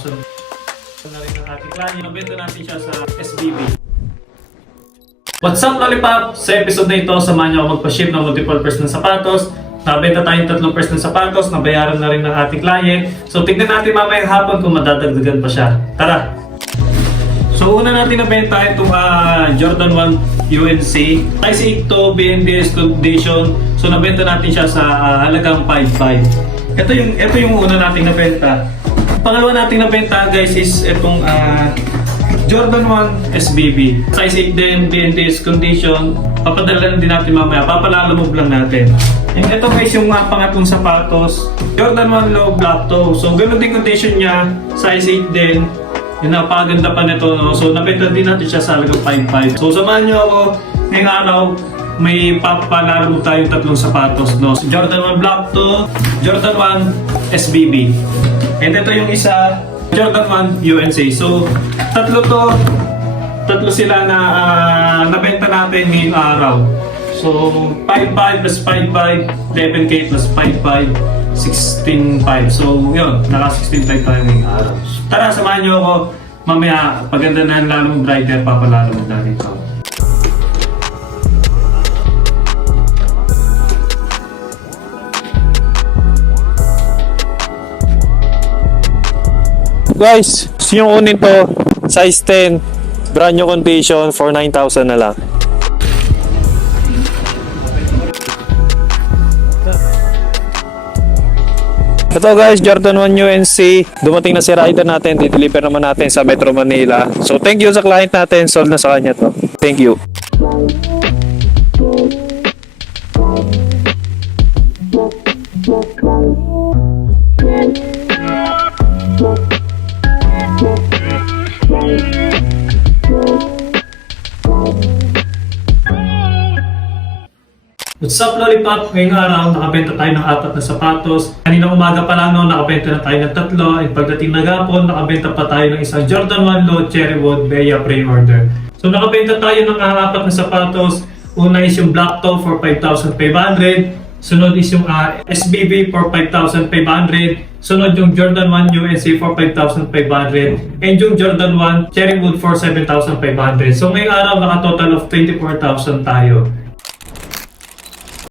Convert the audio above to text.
5,000 na rin ang ating client. Nabenta natin siya sa SBB. What's up, Lollipop? Sa episode na ito, samahan niyo ako magpa-ship ng multiple pairs ng sapatos. Nabenta tayong 3 pairs ng sapatos, nabayaran na rin ng ating client. So tignan natin mamayang hapon kung madadagdagan pa siya. Tara! So una natin nabenta itong Jordan 1 UNC. Size 8 to, BNDS condition. So nabenta natin siya sa halagang 5,500. Ito yung una nating nabenta. Pangalawa nating nabenta guys is itong Jordan 1 SBB. Size 8 din, BNDS condition. Papadala din natin mamaya. Papalalamove lang natin. And ito guys yung pangatlong sapatos. Jordan 1 low black toe. So ganun din condition niya. Size 8 din. Yung napakaganda pa nito. No? So nabenta din natin siya sa halagang 5,500. So samahan nyo ako. Ngayong araw, may papalalaro tayong 3 sapatos. No? So, Jordan 1 black toe, Jordan 1 SBB. And ito yung isa, Jordan 1 UNC. So tatlo sila na nabenta natin ngayong araw. So 5,500 plus 5,500, 11K plus 5,500, 16,500. So yun, naka 16,500 tayo ngayong araw. Tara, samahan nyo ako. Mamaya, paganda na lalong brighter, papalalo mo natin ito. Guys, yung kunin to, size 10, brand new condition for 9,000 na lang. Ito guys, Jordan 1 UNC, dumating na si rider natin, dideliver naman natin sa Metro Manila. So thank you sa client natin, sold na sa kanya to. Thank you. What's up, Lollipop? Ngayong araw, nakabenta tayo ng 4 na sapatos. Kanina umaga pa lang, nakabenta na tayo ng 3. At pagdating na hapon, nakabenta pa tayo ng isang Jordan 1 Low Cherrywood Bea pre-order. So nakabenta tayo ng 4 na sapatos. Una is yung black toe for 5,500. Sunod is yung SBB for 5,500. Sunod yung Jordan 1 UNC for 5,500. And yung Jordan 1 Cherrywood for 7,500. So ngayong araw, naka total of 24,000 tayo.